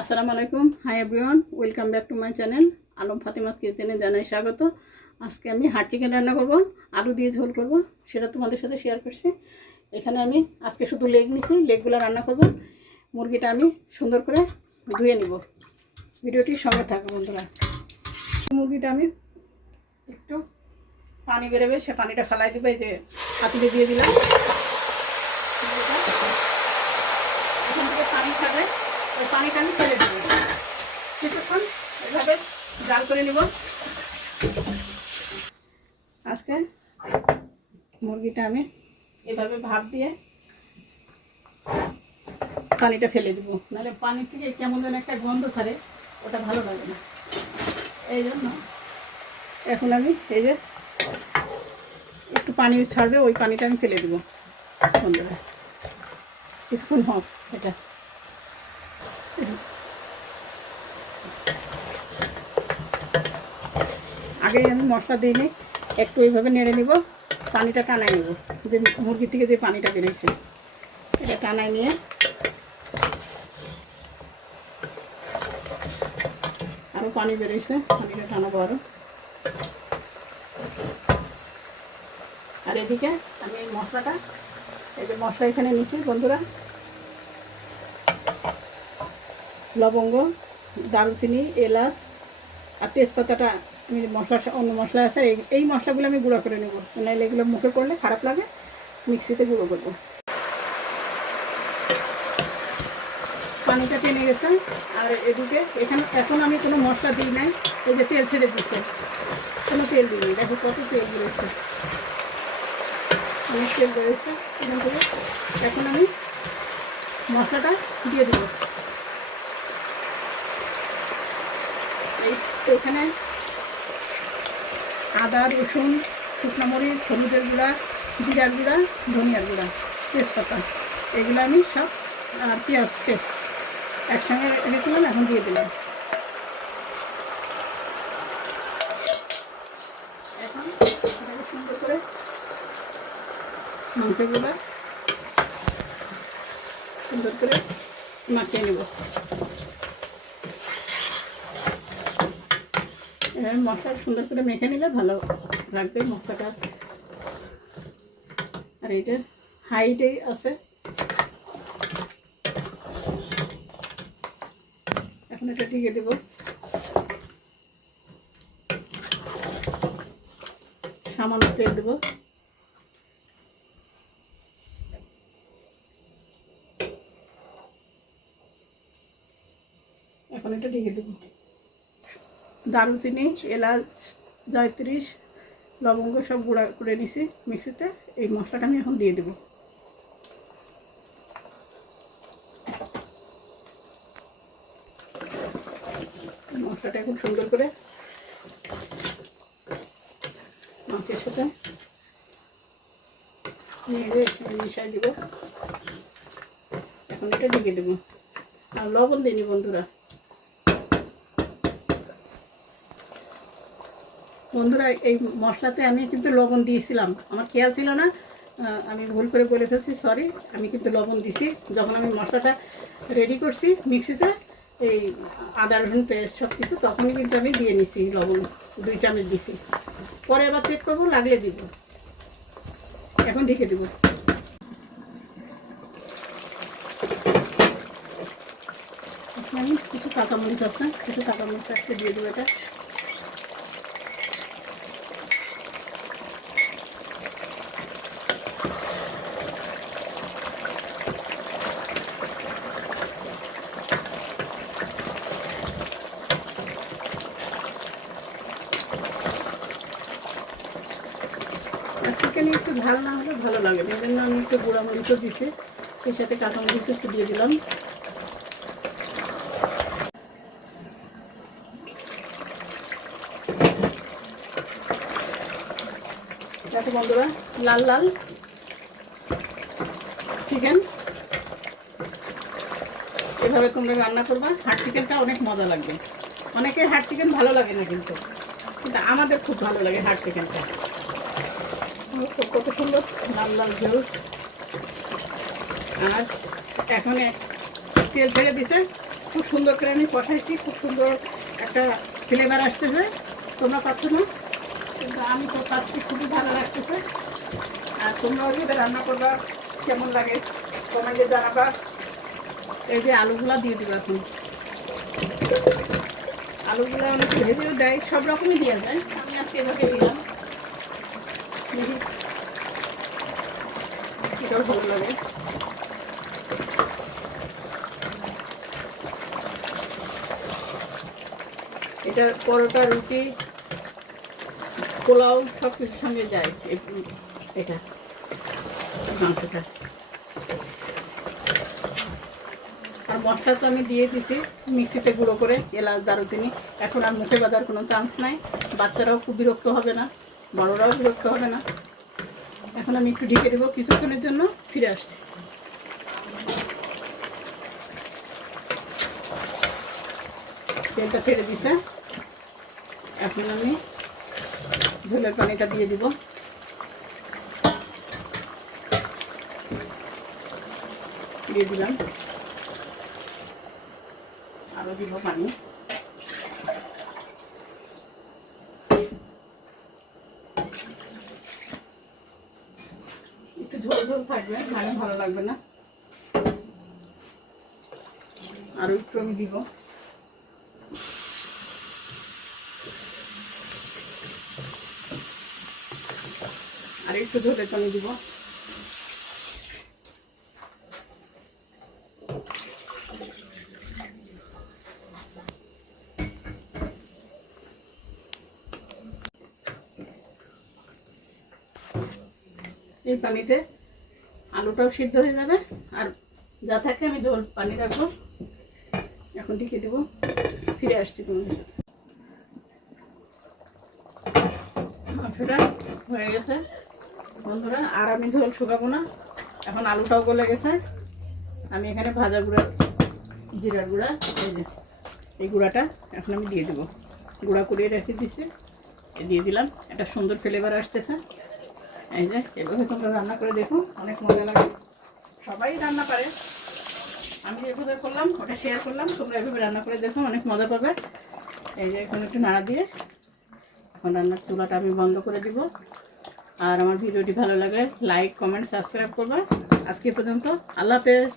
আসসালামু আলাইকুম, hi everyone, welcome back to my channel Alam Fatema's কিচেনে জানাই স্বাগত। আজকে আমি হাড় চিকেন রান্না করব, আলু দিয়ে ঝোল করব, সেটা তোমাদের সাথে শেয়ার করছি। এখানে আমি আজকে শুধু লেগ নিছি, লেগগুলো রান্না করব। মুরগিটা আমি সুন্দর করে ধুয়ে নিব। ভিডিওটির সঙ্গে থাকো বন্ধুরা। মুরগিটা আমি একটু পানি বেরোবে, সে পানিটা ফেলাই দেবে। এই যে হাতুড়ে দিয়ে দিলাম, এখান থেকে পানি খাবে, ওই পানিটা আমি ফেলে দেবো। কিছুক্ষণ এভাবে জাল করে নিব। আজকে মুরগিটা আমি এভাবে ভাপ দিয়ে পানিটা ফেলে দিব, নাহলে পানি থেকে কেমন যেন একটা গন্ধ ছাড়ে, ওটা ভালো লাগে না। এই জন্য এখন আমি এই যে একটু পানি ছাড়বে, ওই পানিটা আমি ফেলে দেবো। বন্ধুরা কিছুক্ষণ হোক এটা। আগেই আমি মশলা দিইনি, একটু এইভাবে নেড়ে নিব, পানিটা টানাই নেব। যে মুরগি থেকে যে পানিটা বেরোচ্ছে এটা টানাই নিয়ে আরও পানি বেরোচ্ছে, পানিটা টানাবো আরও। আর এদিকে আমি এই মশলাটা, এই যে মশলা এখানে নিচ্ছি বন্ধুরা, লবঙ্গ, দারুচিনি, এলাচ আর তেজপাতাটা আমি মশলা, অন্য মশলা আছে, এই মশলাগুলো আমি গুঁড়ো করে নেবো, নাহলে এগুলো মুখে করলে খারাপ লাগে। মিক্সিতে গুঁড়ো করবো। পানিটা টেনে গেছে। আর এদিকে এখানে এখন আমি কোনো মশলা দিই নাই, এই যে তেল ছেড়ে দিচ্ছে, কোনো তেল দিই নি। দেখো কত তেল বেরোচ্ছে, অনেক তেল বেরোচ্ছে এখান থেকে। এখন আমি মশলাটা দিয়ে দেবো। এখানে আদা, রসুন, শুকনো মরিচ, হলুদের গুঁড়া, জিরার গুঁড়া, ধনিয়ার গুঁড়া, তেজপাতা, এগুলো আমি সব, আর পেঁয়াজ পেস্ট একসঙ্গে রেখেছিলাম, এখন দিয়ে দিলাম। এখন এটাকে সুন্দর করে মাংসগুলো সুন্দর করে মাখিয়ে নেব। এবার মশলা সুন্দর করে মেখে নিলে ভালো লাগবে মশলাটা। আর এই যে হাইটে আছে, এখন এটা ঢেকে দেব। সামান্য তেল দেবো। এখন এটা ঢেকে দেবো। দারুচিনি, এলাচ, জয়ত্রী, লবঙ্গ সব গুঁড়া করে নিছি মিক্সিতে। এই মশলাটা আমি এখন দিয়ে দেবো। মশলাটা এখন সুন্দর করে মাংসের সাথে মিশাই দেবো। এখন এটা ঢেকে দেবো। আর লবণ দিইনি বন্ধুরা। এই মশলাতে আমি কিন্তু লবণ দিয়েছিলাম, আমার খেয়াল ছিল না, আমি ভুল করে বলে ফেলছি, সরি। আমি কিন্তু লবণ দিছি যখন আমি মশলাটা রেডি করছি মিক্সিতে, এই আদা রসুন পেস্ট সব কিছু, তখনই কিন্তু আমি দিয়ে নিছি লবণ, 2 চামচ দিছি। পরে আবার চেক করবো, লাগলে দিব। এখন ঢেকে দেবো। আমি কিছু কাঁচামরিচ আছে, কিছু কাঁচামরিচ আজকে দিয়ে দেবো। এটা চিকেনে একটু ঝাল না হলে ভালো লাগে, এই জন্য আমি একটু গুঁড়া মরিচও দিছি, সেই সাথে কাঁচামরিচ একটু দিয়ে দিলাম। দেখো বন্ধুরা, লাল লাল চিকেন। এভাবে তোমরা রান্না করবা, হাড় চিকেনটা অনেক মজা লাগবে। অনেকের হাড় চিকেন ভালো লাগে না, কিন্তু আমাদের খুব ভালো লাগে হাড় চিকেনটা। কত সুন্দর লাল লাল ঝোল। আর এখন তেল ছেড়ে দিছে, খুব সুন্দর করে আমি কষাইছি, খুব সুন্দর একটা ফ্লেভার আসতেছে। তোমরা পাচ্ছ না, কিন্তু আমি তো পাচ্ছি, খুবই ভালো লাগতেছে। আর তোমরাও যেটা রান্না করবা কেমন লাগে তোমাকে জানাবা। এই যে আলুগুলা দিয়ে দিবা এখন। আলুগুলো অনেকে ভেজেও দেয়, সব রকমই দেওয়া যায়, আমি আজকে এভাবে দিলাম। দেখি এটাও ভালো লাগে। এটা পরোটা, রুটি, পোলাও সব কিছুর সঙ্গে যায় এটা মাংসটা। আর মশলা তো আমি দিয়ে দিছি মিক্সিতে গুঁড়ো করে, এলাচ, দারুচিনি। এখন আর মুখে বাঁধার কোনো চান্স নাই, বাচ্চারাও খুব বিরক্ত হবে না, বড়রাও বিরক্ত হবে না। এখন আমি একটু ঢেকে দেবো কিছুক্ষণের জন্য, ফিরে আসছি। তেলটা ছেড়ে দিছে, এখন আমি ঝোলের পানিটা দিয়ে দিব। দিয়ে দিলাম, আরো দিব পানি। একটু ঝোল ঝোল থাকবে, মানে ভালো লাগবে না। আরো একটু আমি দিব। আর একটু ঝোলের পানি দিব। এই পানিতে আলুটাও সিদ্ধ হয়ে যাবে, আর যা থাকে আমি ঝোল পানি রাখবো। এখন ঢেকে দেবো, ফিরে আসছি তোমাদের সাথে। মাংসটা হয়ে গেছে বন্ধুরা, আর আমি ঝোল শুকাবো না। এখন আলুটাও গলে গেছে। আমি এখানে ভাজা গুঁড়া, জিরার গুঁড়া, এই যে এই গুঁড়াটা এখন আমি দিয়ে দেবো। গুঁড়া করিয়ে রেখে দিচ্ছি, দিয়ে দিলাম। একটা সুন্দর ফ্লেভার আসতেছে। এই যে এভাবে তোমরা রান্না করে দেখো, অনেক মজা লাগে। সবাই রান্না পারে, আমি যেভাবে করলাম ওটা শেয়ার করলাম, তোমরা এভাবে রান্না করে দেখো, অনেক মজা পাবে। এই যে এখন একটু নাড়া দিয়ে এখন রান্নার চুলাটা আমি বন্ধ করে দিব। আর আমার ভিডিওটি ভালো লাগলে লাইক, কমেন্ট, সাবস্ক্রাইব করবা। আজকে পর্যন্ত, আল্লাহ হাফেজ।